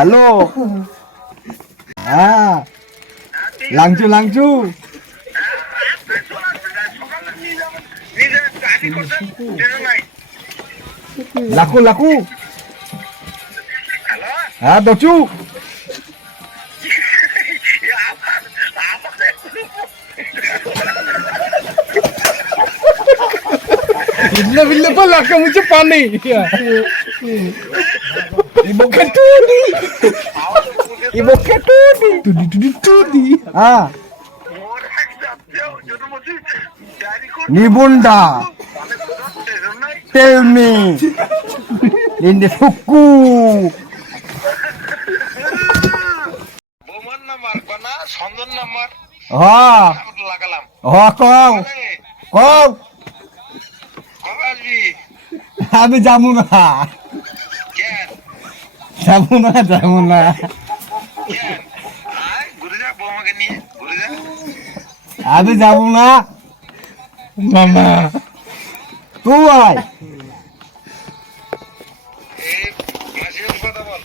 Hello হ্যাঁ লাংচু লাংচু লাকু লাকু হ্যাঁ দচু Bila bila pala kamu cepat ni. Ibu ketudi. Ibu ketudi. Tudi. হ্যাঁ নিবুন্ডা tell me in the fuku বোমার number কোনা সন্দন number হ্যাঁ লাগালাম হ্যাঁ কও কও কবে আসবি আমি যাবো না কেন যাবো না কেন আয় ঘুরে যা বৌমাকে নিয়ে ঘুরে যা আমি যাবো না Mama. তুই আয় এই মাসির কথা বল